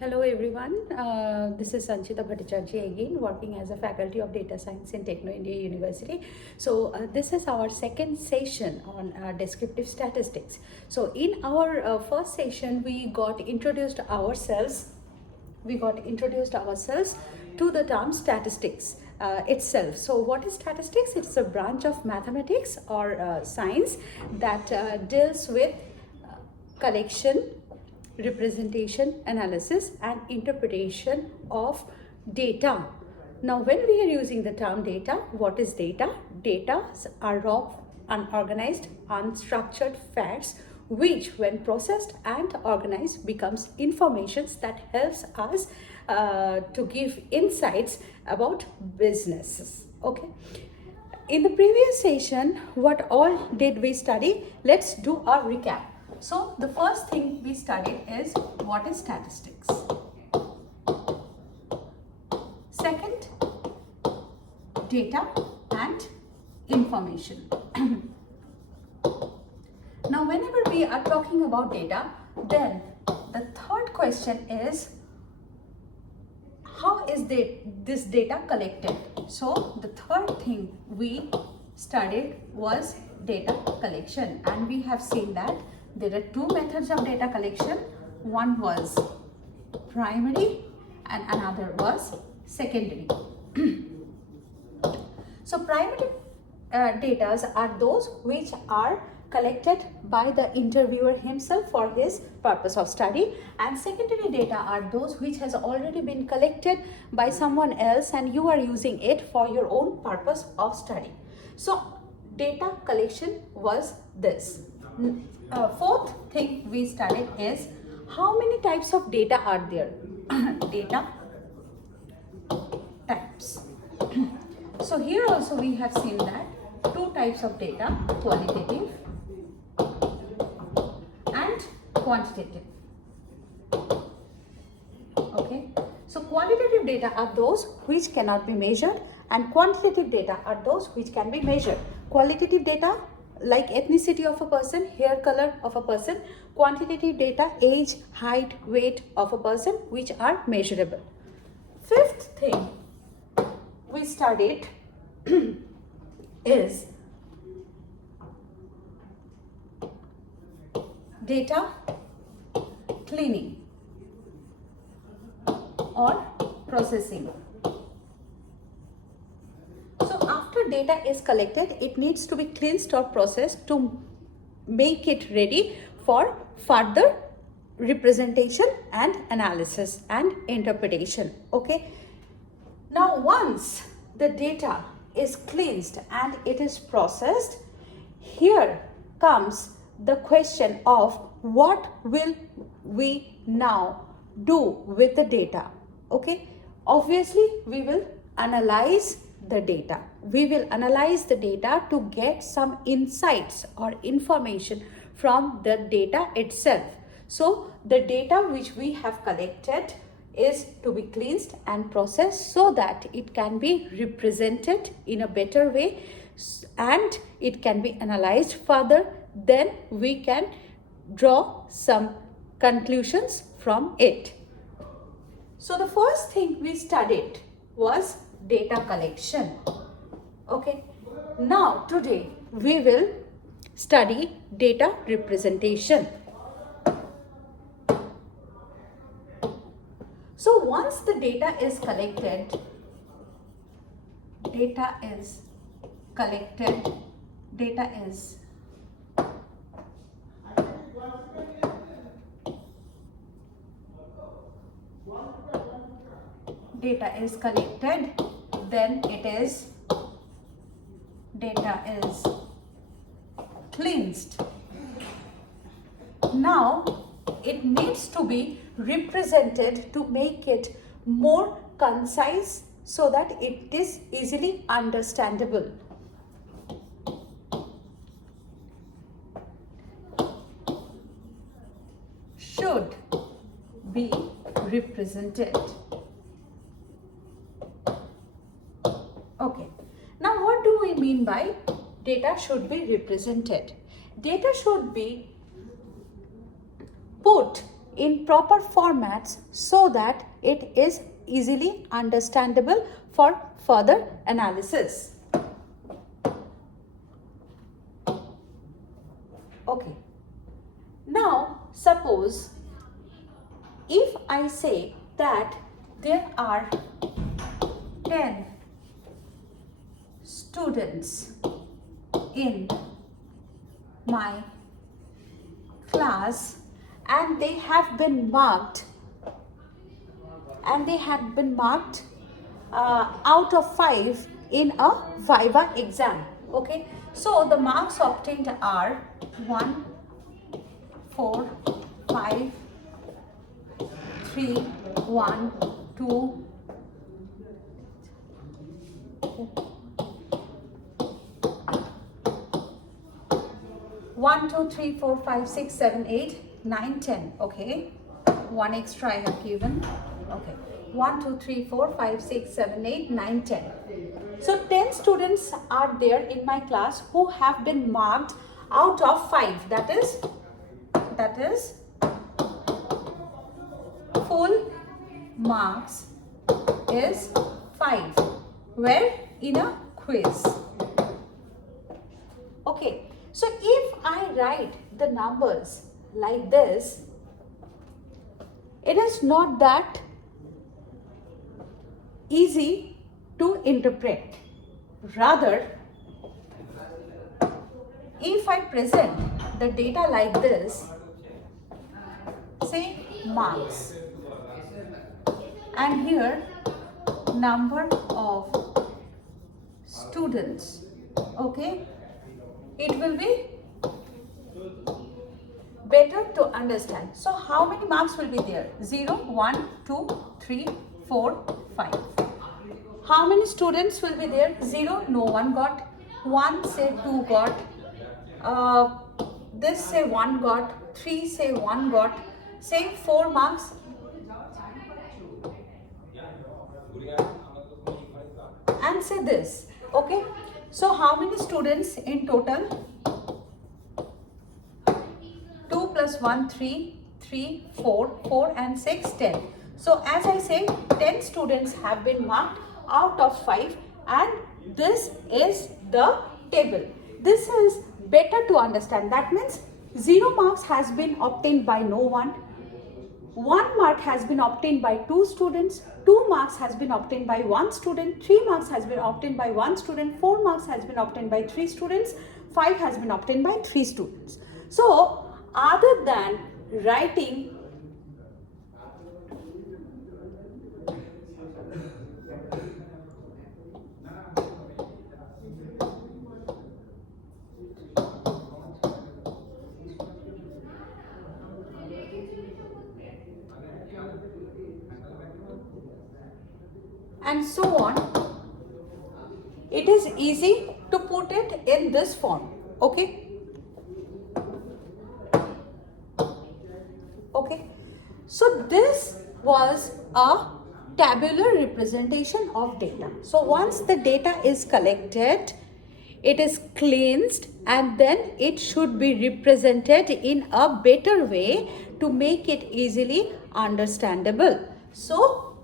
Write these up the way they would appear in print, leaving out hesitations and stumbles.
Hello everyone, this is Sanchita Bhattacharjee again, working as a faculty of data science in Techno India University. So this is our second session on descriptive statistics. So in our first session we got introduced ourselves to the term statistics itself. So what is statistics? It's a branch of mathematics or science that deals with collection, representation, analysis and interpretation of data. Now when we are using the term data, what is data? Data are raw, unorganized, unstructured facts which when processed and organized becomes informations that helps us to give insights about businesses. Okay, in the previous session what all did we study? Let's do a recap. So the first thing we studied is what is statistics. Second, data and information. Now whenever we are talking about data, then the third question is how is this data collected? So the third thing we studied was data collection, and we have seen that there are two methods of data collection. One was primary and another was secondary. So primary data are those which are collected by the interviewer himself for his purpose of study, and secondary data are those which has already been collected by someone else and you are using it for your own purpose of study. So data collection was this. Fourth thing we studied is how many types of data are there. Data types. So here also we have seen that two types of data, qualitative and quantitative. Okay, so qualitative data are those which cannot be measured and quantitative data are those which can be measured. Qualitative data like ethnicity of a person, hair color of a person. Quantitative data, age, height, weight of a person, which are measurable. Fifth thing we studied is data cleaning or processing. So after data is collected, it needs to be cleansed or processed to make it ready for further representation and analysis and interpretation. Okay, now once the data is cleansed and it is processed, here comes the question of what will we now do with the data. Okay, obviously we will analyze the data. We will analyze the data to get some insights or information from the data itself. So the data which we have collected is to be cleansed and processed so that it can be represented in a better way and it can be analyzed further. Then we can draw some conclusions from it. So the first thing we studied was data collection. Okay, now today we will study data representation. So once the data is collected, data is collected, then data is cleansed. Now it needs to be represented to make it more concise so that it is easily understandable. Should be represented. Okay, now what do we mean by data should be represented? Data should be put in proper formats so that it is easily understandable for further analysis. Okay. Now, suppose if I say that there are 10 students in my class and they have been marked out of 5 in a Viva exam. Okay, so the marks obtained are 1, 4, 5, 3, 1, 2, 1, 2, 3, 4, 5, 6, 7, 8, 9, 10. Okay, one extra I have given. Okay, 1, 2, 3, 4, 5, 6, 7, 8, 9, 10. So 10 students are there in my class who have been marked out of 5. That is full marks is 5. Where? In a quiz. Okay, so if I write the numbers like this, it is not that easy to interpret. Rather, if I present the data like this, say marks, and here number of students, okay, it will be better to understand. So how many marks will be there? 0, 1, 2, 3, 4, 5. How many students will be there? 0, no one got. 1, say 2 got. This say 1 got. 3 say 1 got. Say 4 marks. And say this. Okay. So how many students in total? 2 plus 1, 3, 3, 4, 4 and 6, 10. So as I say, 10 students have been marked out of 5 and this is the table. This is better to understand. That means 0 marks has been obtained by no one. 1 mark has been obtained by 2 students. 2 marks has been obtained by 1 student. 3 marks has been obtained by 1 student. 4 marks has been obtained by 3 students. 5 has been obtained by 3 students. So other than writing and so on, it is easy to put it in this form. Okay. Okay. So this was a tabular representation of data. So once the data is collected, it is cleansed and then it should be represented in a better way to make it easily understandable. So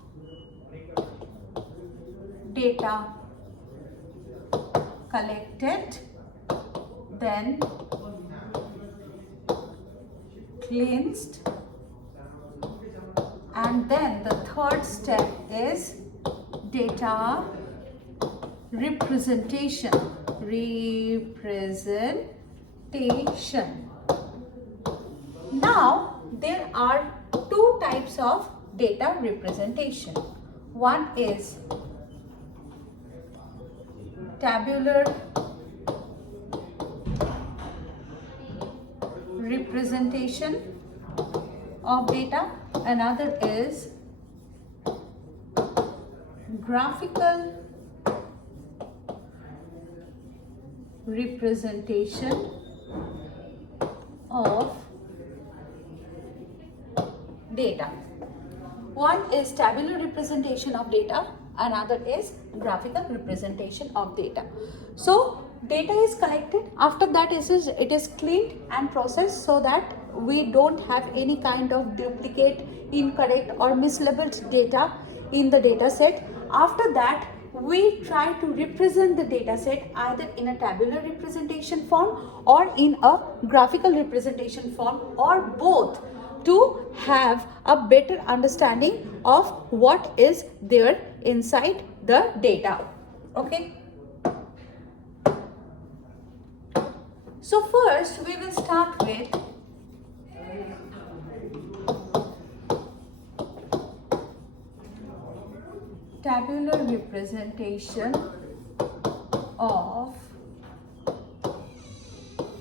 data collected, then cleansed, and then the third step is data representation. Now there are 2 types of data representation. One is tabular representation of data. Another is graphical representation of data. One is tabular representation of data, another is graphical representation of data. So data is collected, after that it is cleaned and processed so that we don't have any kind of duplicate, incorrect or mislabeled data in the data set. After that, we try to represent the data set either in a tabular representation form or in a graphical representation form, or both, to have a better understanding of what is there inside the data. Okay. So first we will start with tabular representation of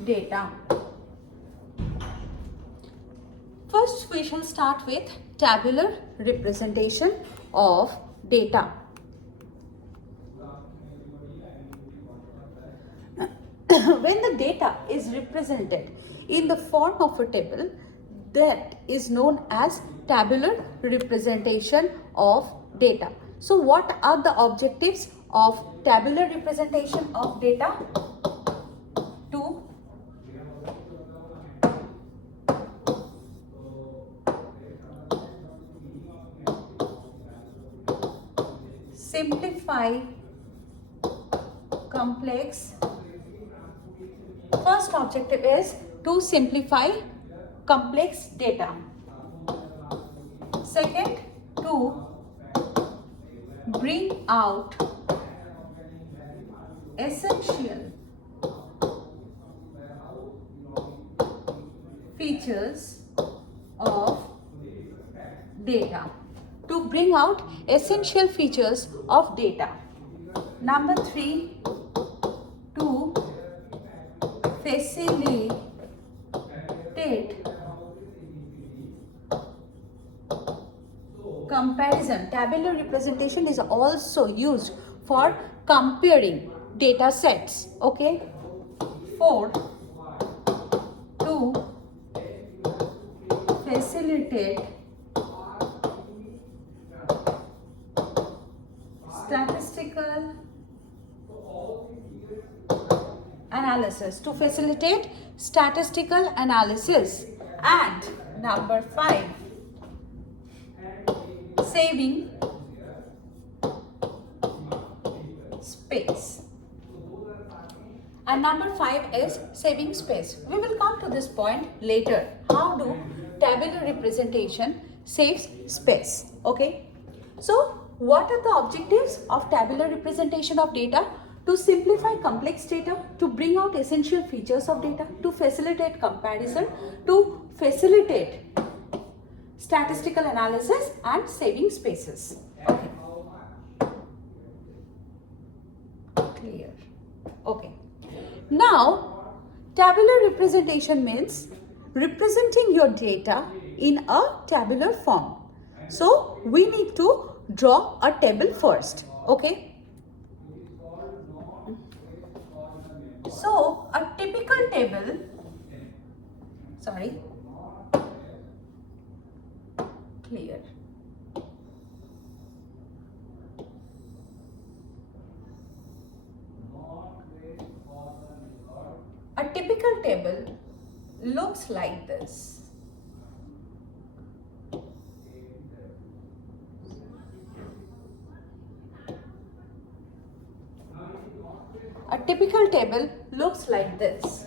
data. First we shall start with tabular representation of data. When the data is represented in the form of a table, that is known as tabular representation of data. So what are the objectives of tabular representation of data? To simplify complex. First objective is to simplify complex data. Second, to bring out essential features of data. To bring out essential features of data. Number 3, to facilitate comparison. Tabular representation is also used for comparing data sets. Okay. 4, to facilitate statistical analysis. To facilitate statistical analysis. And number 5, saving space. And number 5 is saving space. We will come to this point later. How do tabular representation saves space? Okay. So what are the objectives of tabular representation of data? To simplify complex data, to bring out essential features of data, to facilitate comparison, to facilitate statistical analysis, and saving spaces. Okay. Clear. Okay. Now, tabular representation means representing your data in a tabular form. So, we need to draw a table first. Okay. So, a typical table, clear. A typical table looks like this. A typical table looks like this.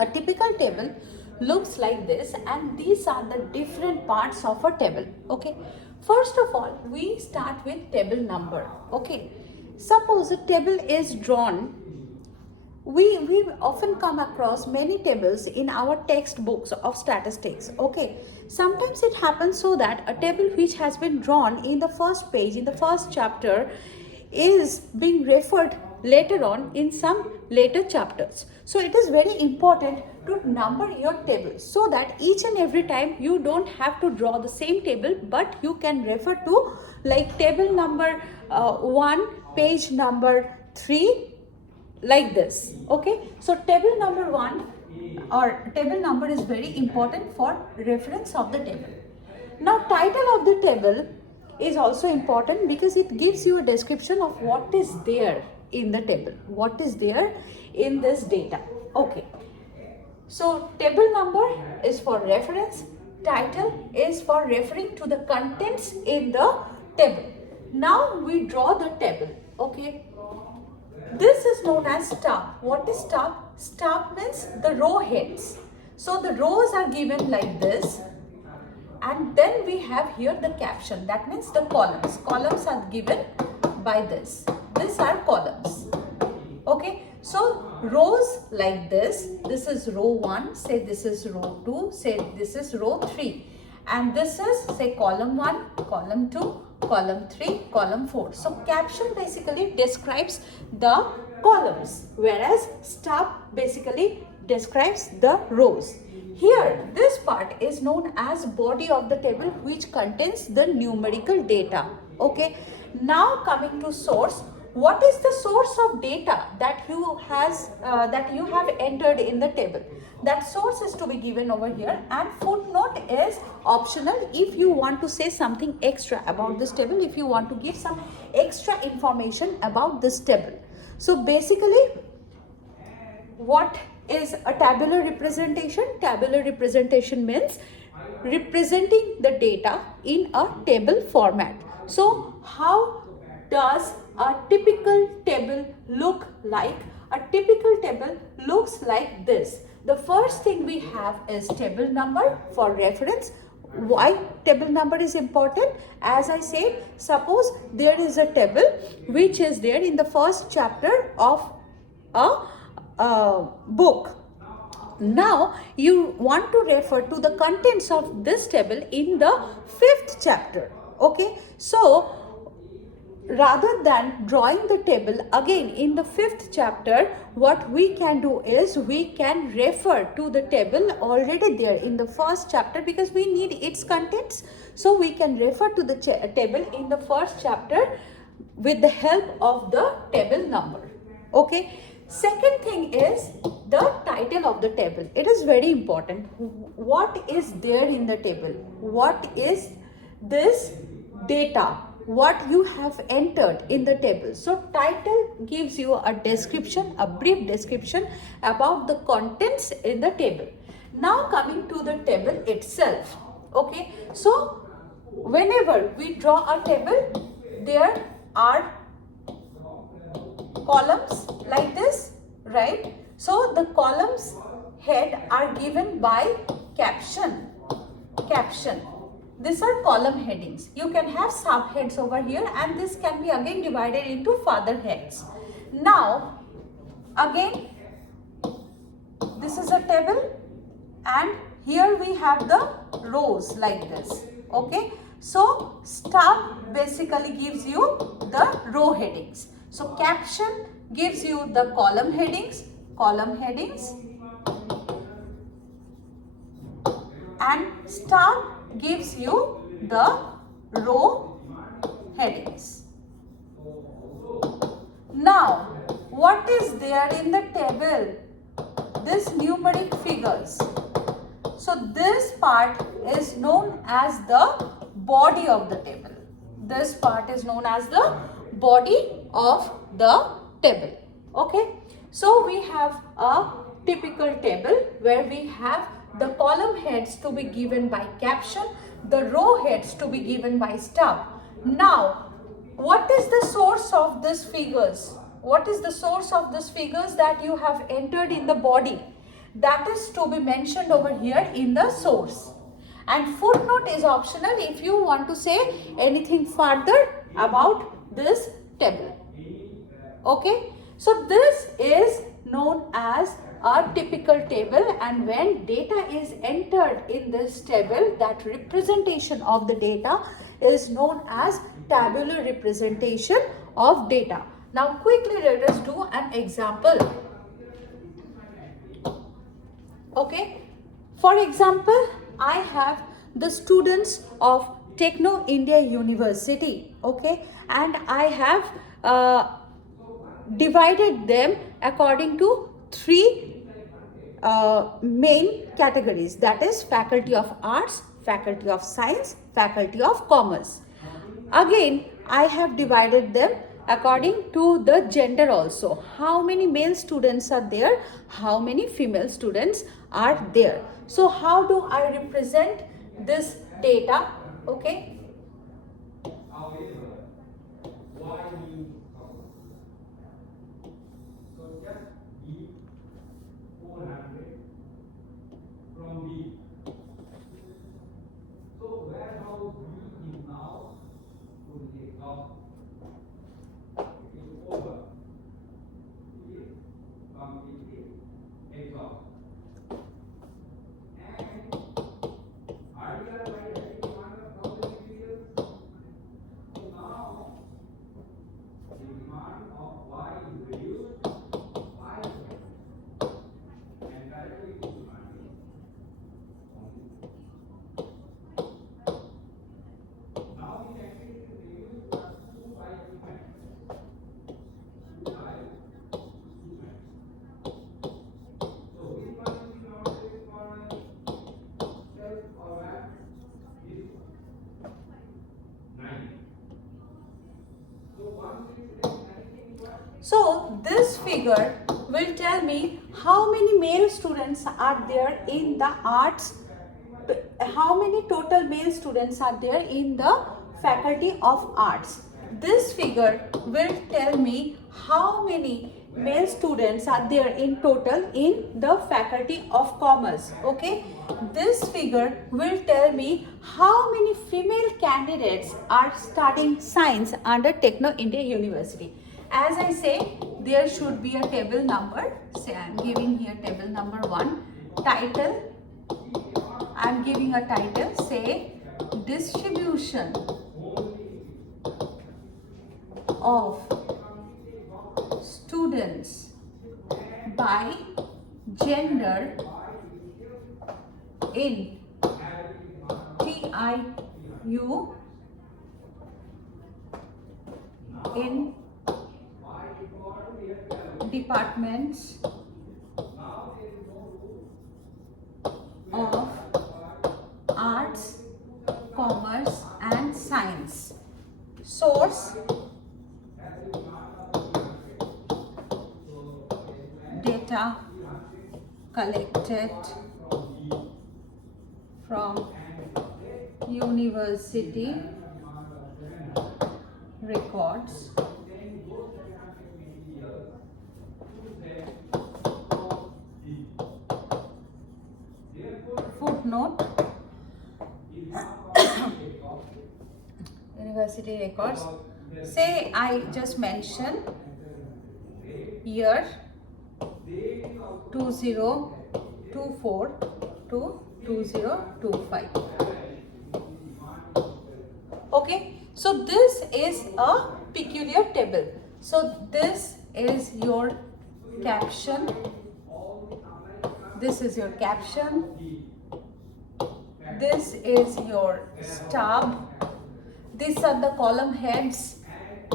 A typical table looks like this, and these are the different parts of a table. Okay, first of all, we start with table number. Okay, suppose a table is drawn. We often come across many tables in our textbooks of statistics. Okay, sometimes it happens so that a table which has been drawn in the first page, in the first chapter, is being referred later on in some later chapters. So it is very important to number your tables so that each and every time you don't have to draw the same table, but you can refer to like table number 1, page number 3, like this. Okay, so table number 1 or table number is very important for reference of the table. Now title of the table is also important because it gives you a description of what is there in the table, what is there in this data. Okay, so table number is for reference, title is for referring to the contents in the table. Now we draw the table. Okay, this is known as stub. What is stub? Stub means the row heads. So the rows are given like this, and then we have here the caption. That means the columns. Columns are given by this. These are columns. Okay, so rows like this. This is row 1. Say this is row 2. Say this is row 3. And this is say column 1, column 2, column 3, column 4. So caption basically describes the columns, whereas stub basically describes the rows. Here this part is known as body of the table, which contains the numerical data. Okay, now coming to source. What is the source of data that you have entered in the table? That source is to be given over here, and footnote is optional if you want to say something extra about this table, if you want to give some extra information about this table. So basically, what is a tabular representation? Tabular representation means representing the data in a table format. So how does a typical table look like? A typical table looks like this. The first thing we have is table number for reference. Why table number is important? As I said, suppose there is a table which is there in the first chapter of a book. Now you want to refer to the contents of this table in the 5th chapter. Okay, so rather than drawing the table again in the 5th chapter, what we can do is we can refer to the table already there in the 1st chapter because we need its contents. So we can refer to the table in the 1st chapter with the help of the table number. Okay, second thing is the title of the table. It is very important. What is there in the table? What is this data? What you have entered in the table. So title gives you a description, a brief description about the contents in the table. Now coming to the table itself. Okay, so whenever we draw a table, there are columns like this, right? So the columns head are given by caption. These are column headings. You can have subheads over here, and this can be again divided into further heads. Now again, this is a table, and here we have the rows like this. Okay, so stub basically gives you the row headings. So caption gives you the column headings, and stub gives you the row headings. Now, what is there in the table? This numeric figures. So this part is known as the body of the table. This part is known as the body of the table. Okay, so we have a typical table where we have the column heads to be given by caption, the row heads to be given by stub. Now, what is the source of these figures? What is the source of these figures that you have entered in the body? that is to be mentioned over here in the source. And footnote is optional if you want to say anything further about this table. Okay, so this is known as a typical table, and when data is entered in this table, that representation of the data is known as tabular representation of data. Now quickly let us do an example. Okay, for example, I have the students of Techno India University, okay, and I have divided them according to three main categories, that is Faculty of Arts, Faculty of Science, Faculty of Commerce. Again, I have divided them according to the gender also. How many male students are there? How many female students are there? So how do I represent this data? Okay. So this figure will tell me how many male students are there in the arts, how many total male students are there in the Faculty of Arts. This figure will tell me how many male students are there in total in the Faculty of Commerce. Okay, this figure will tell me how many female candidates are studying science under Techno India University. As I say, there should be a table number. Say I am giving here table number 1, title. I am giving a title, say distribution of students by gender in TIU in departments of arts, commerce and science. Source: data collected from university records. Footnote: university records. Say I just mention year 2024 to 2025. Okay, so this is a peculiar table. So this is your caption. This is your caption. This is your stub. These are the column heads.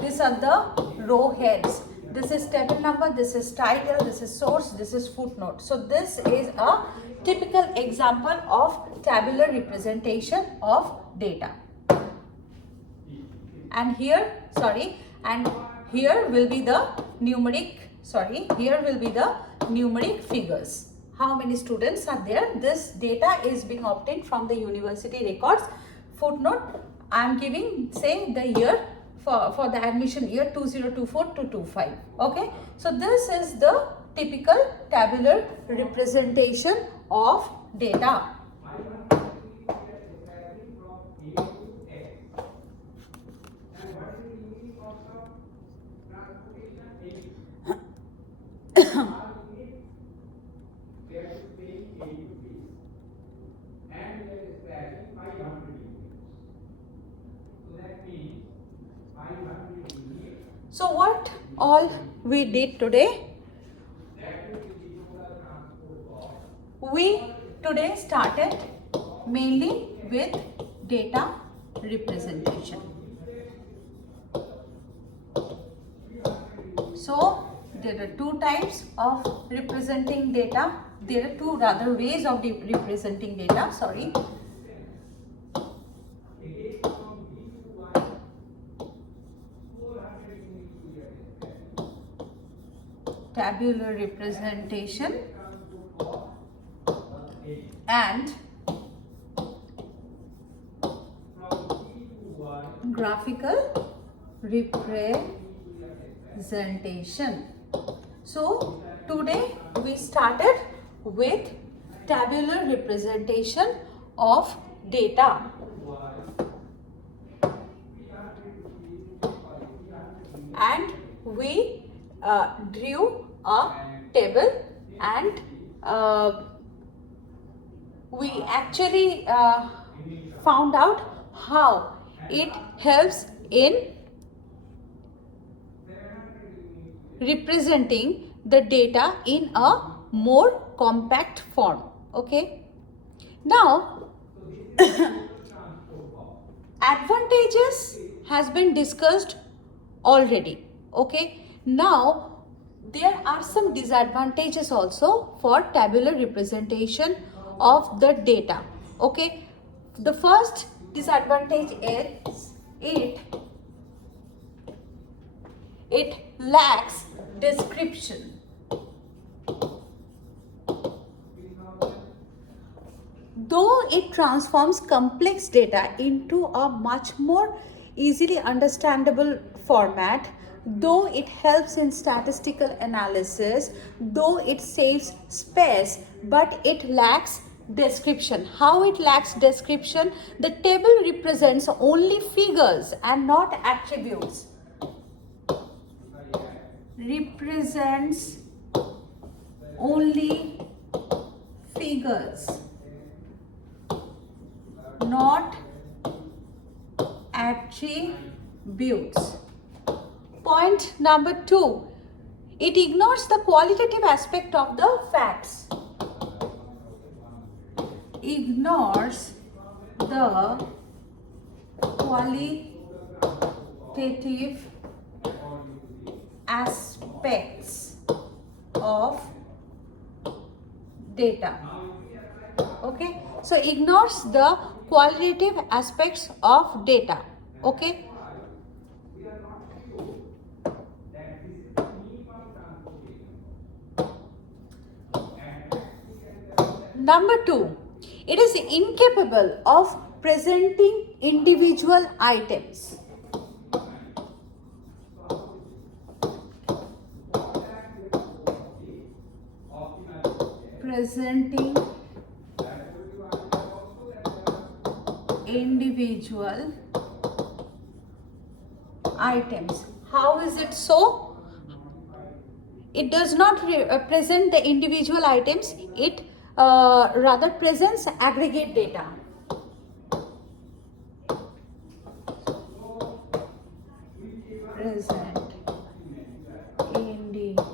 These are the row heads. This is table number, this is title, this is source, this is footnote. So this is a typical example of tabular representation of data. And here, and here will be the numeric, here will be the numeric figures. How many students are there? This data is being obtained from the university records. Footnote: I am giving, say, the year for the admission year 2024 to 25. Okay, so this is the typical tabular representation of data. So what all we did today? We today started mainly with data representation. So there are two types of representing data. There are two rather ways of representing data, sorry. Tabular representation and graphical representation. So today we started with tabular representation of data. And we drew a table and we actually found out how it helps in representing the data in a more compact form. Okay. Now, advantages has been discussed already. Okay. Now, there are some disadvantages also for tabular representation of the data. Okay. The first disadvantage is it lacks description. Though it transforms complex data into a much more easily understandable format, though it helps in statistical analysis, though it saves space, but it lacks description. How it lacks description? The table represents only figures and not attributes. Represents only figures, not attributes. Point number 2, it ignores the qualitative aspect of the facts. Ignores the qualitative aspects of data. Okay, so ignores the qualitative aspects of data. Okay. Number 2, it is incapable of presenting individual items. Presenting individual items. How is it so? It does not present the individual items, it rather presents aggregate data. Present individual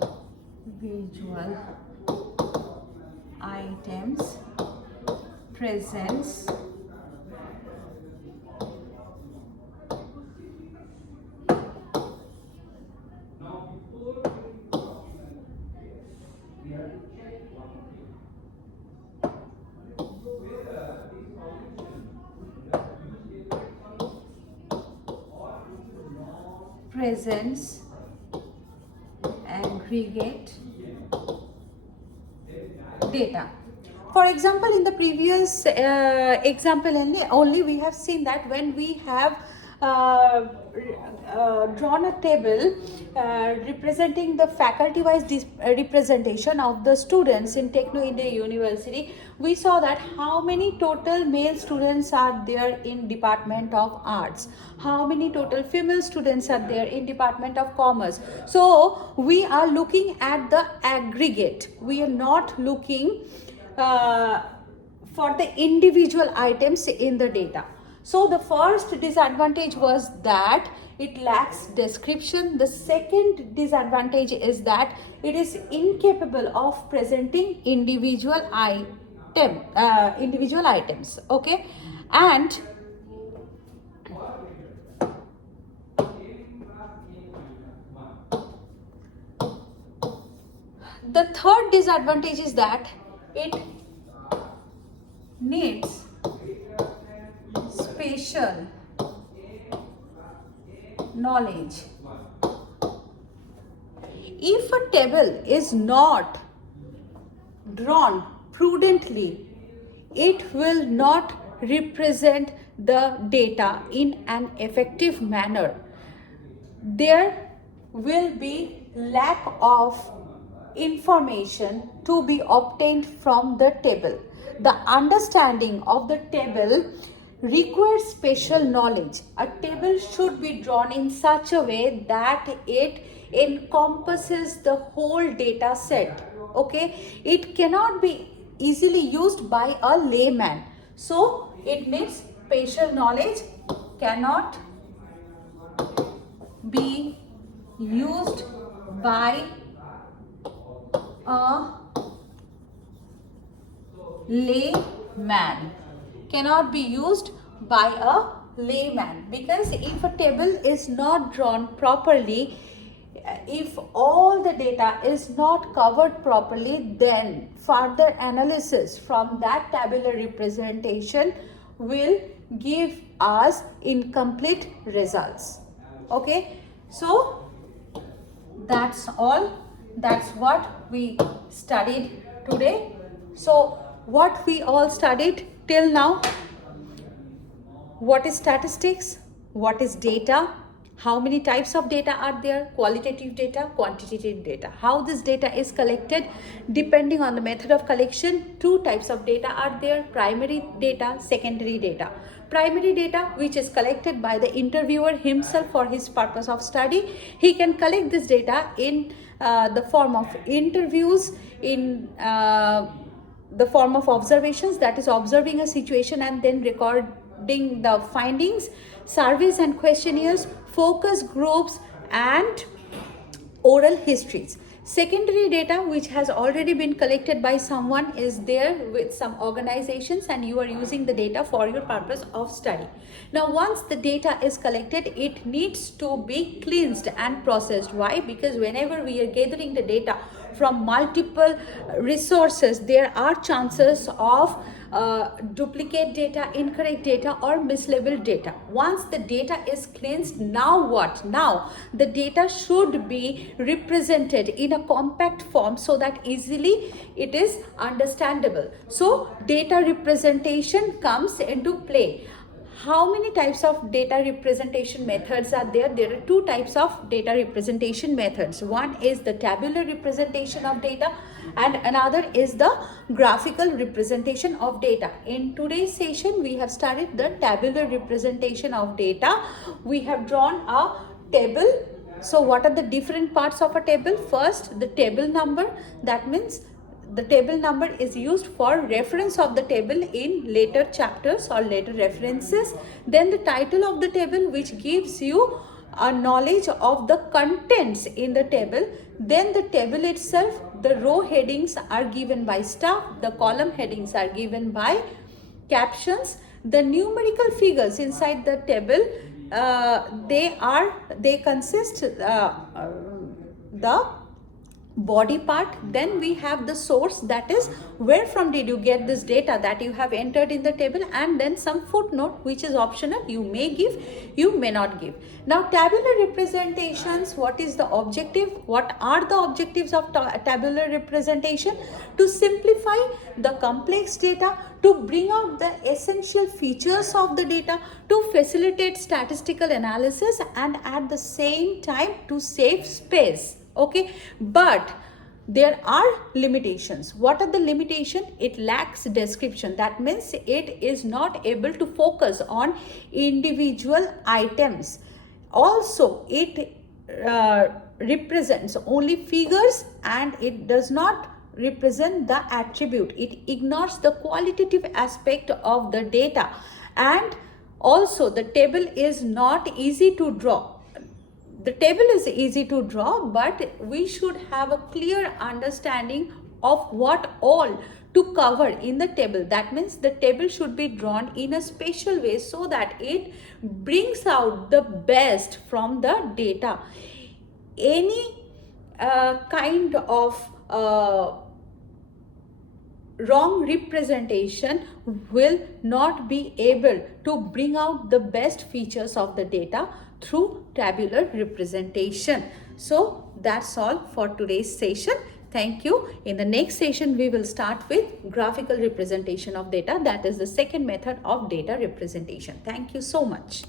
items, presents aggregate data. For example, in the previous example only we have seen that when we have drawn a table representing the faculty-wise representation of the students in Techno India University. We saw that how many total male students are there in Department of Arts, how many total female students are there in Department of Commerce. So we are looking at the aggregate. We are not looking for the individual items in the data. So the first disadvantage was that it lacks description. The second disadvantage is that it is incapable of presenting individual items. Okay, and the third disadvantage is that it needs spatial knowledge. If a table is not drawn prudently, it will not represent the data in an effective manner. There will be lack of information to be obtained from the table. The understanding of the table requires spatial knowledge. A table should be drawn in such a way that it encompasses the whole data set. Okay, it cannot be easily used by a layman. So it needs spatial knowledge, cannot be used by a layman, cannot be used by a layman, because if a table is not drawn properly, if all the data is not covered properly, then further analysis from that tabular representation will give us incomplete results. Okay, so that's all. That's what we studied today. So what we all studied till now: what is statistics, what is data, how many types of data are there, qualitative data, quantitative data, how this data is collected depending on the method of collection. Two types of data are there: primary data, secondary data. Primary data, which is collected by the interviewer himself for his purpose of study. He can collect this data in the form of interviews, in the form of observations, that is observing a situation and then recording the findings, surveys and questionnaires, focus groups and oral histories. Secondary data, which has already been collected by someone, is there with some organizations and you are using the data for your purpose of study. Now once the data is collected, it needs to be cleansed and processed. Why? Because whenever we are gathering the data from multiple resources, there are chances of duplicate data, incorrect data or mislabeled data. Once the data is cleansed, now what? Now the data should be represented in a compact form so that easily it is understandable. So data representation comes into play. How many types of data representation methods are there? There are two types of data representation methods. One is the tabular representation of data and another is the graphical representation of data. In today's session, we have studied the tabular representation of data. We have drawn a table. So what are the different parts of a table? First, the table number. That means the table number is used for reference of the table in later chapters or later references. Then the title of the table, which gives you a knowledge of the contents in the table. Then the table itself, the row headings are given by staff, the column headings are given by captions. The numerical figures inside the table, they consist the body part, then we have the source, that is where from did you get this data that you have entered in the table, and then some footnote which is optional, you may give, you may not give. Now tabular representations, what is the objective? What are the objectives of tabular representation? To simplify the complex data, to bring out the essential features of the data, to facilitate statistical analysis, and at the same time to save space. Okay, but there are limitations. What are the limitations? It lacks description. That means it is not able to focus on individual items. Also, it represents only figures, and it does not represent the attribute. It ignores the qualitative aspect of the data, and also the table is not easy to draw. The table is easy to draw, but we should have a clear understanding of what all to cover in the table. That means the table should be drawn in a special way so that it brings out the best from the data. Any kind of wrong representation will not be able to bring out the best features of the data through tabular representation. So that's all for today's session. Thank you. In the next session, we will start with graphical representation of data. That is the second method of data representation. Thank you so much.